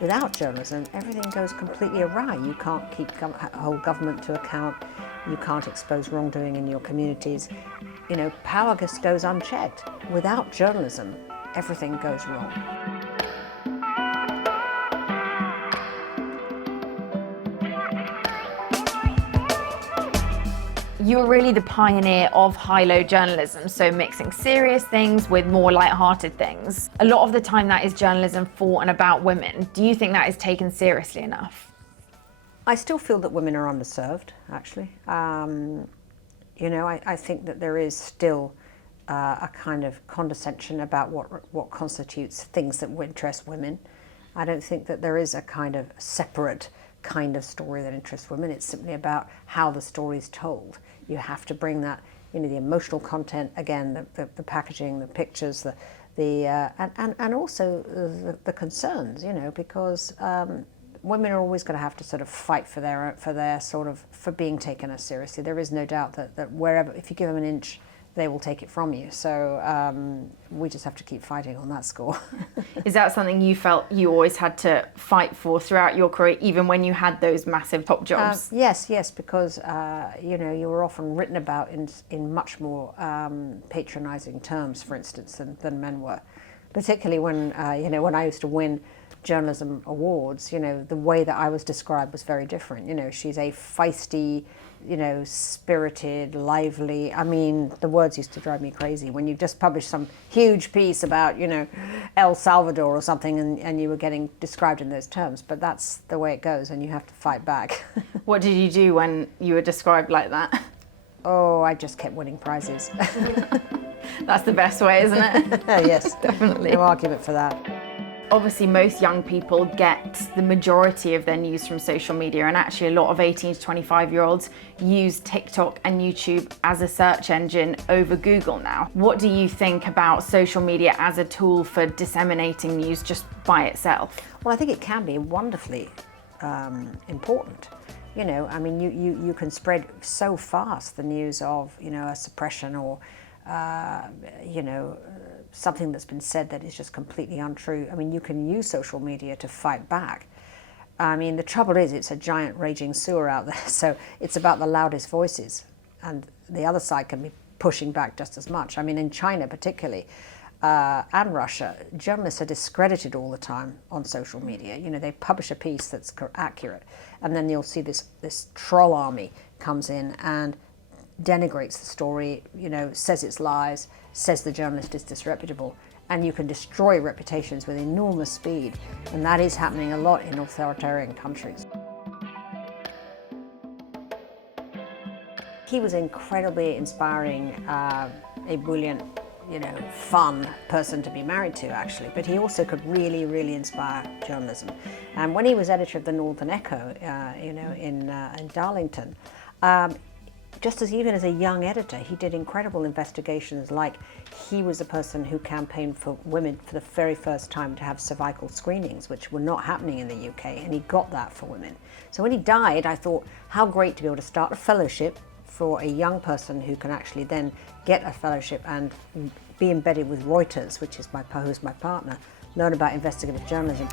without journalism, everything goes completely awry. You can't hold government to account. You can't expose wrongdoing in your communities. Power just goes unchecked. Without journalism, everything goes wrong. You were really the pioneer of high-low journalism, so mixing serious things with more light-hearted things. A lot of the time that is journalism for and about women. Do you think that is taken seriously enough? I still feel that women are underserved, actually. I think that there is still a kind of condescension about what constitutes things that interest women. I don't think that there is a kind of separate kind of story that interests women. It's simply about how the story is told. You have to bring that, the emotional content, again, the packaging, the pictures, and also the concerns, because women are always going to have to sort of fight for for being taken as seriously. There is no doubt that wherever, if you give them an inch, they will take it from you. So we just have to keep fighting on that score. Is that something you felt you always had to fight for throughout your career, even when you had those massive top jobs? Yes, because you were often written about in much more patronising terms, for instance, than men were. Particularly when I used to win journalism awards, the way that I was described was very different. She's a feisty, spirited, lively. I mean, the words used to drive me crazy when you just published some huge piece about, El Salvador or something, and you were getting described in those terms. But that's the way it goes, and you have to fight back. What did you do when you were described like that? Oh, I just kept winning prizes. That's the best way, isn't it? Yes, definitely. No argument for that. Obviously, most young people get the majority of their news from social media, and actually a lot of 18 to 25-year-olds use TikTok and YouTube as a search engine over Google now. What do you think about social media as a tool for disseminating news just by itself? Well, I think it can be wonderfully important. You can spread so fast the news of, a suppression or, something that's been said that is just completely untrue. I mean, you can use social media to fight back. I mean, the trouble is it's a giant raging sewer out there, so it's about the loudest voices, and the other side can be pushing back just as much. I mean, in China particularly, and Russia, journalists are discredited all the time on social media. They publish a piece that's accurate, and then you'll see this troll army comes in and denigrates the story, says it's lies, says the journalist is disreputable, and you can destroy reputations with enormous speed, and that is happening a lot in authoritarian countries. He was incredibly inspiring, a brilliant, fun person to be married to, actually, but he also could really, really inspire journalism. And when he was editor of the Northern Echo, in Darlington, even as a young editor, he did incredible investigations. Like, he was the person who campaigned for women for the very first time to have cervical screenings, which were not happening in the UK, and he got that for women. So when he died, I thought, how great to be able to start a fellowship for a young person who can actually then get a fellowship and be embedded with Reuters, who's my partner, learn about investigative journalism.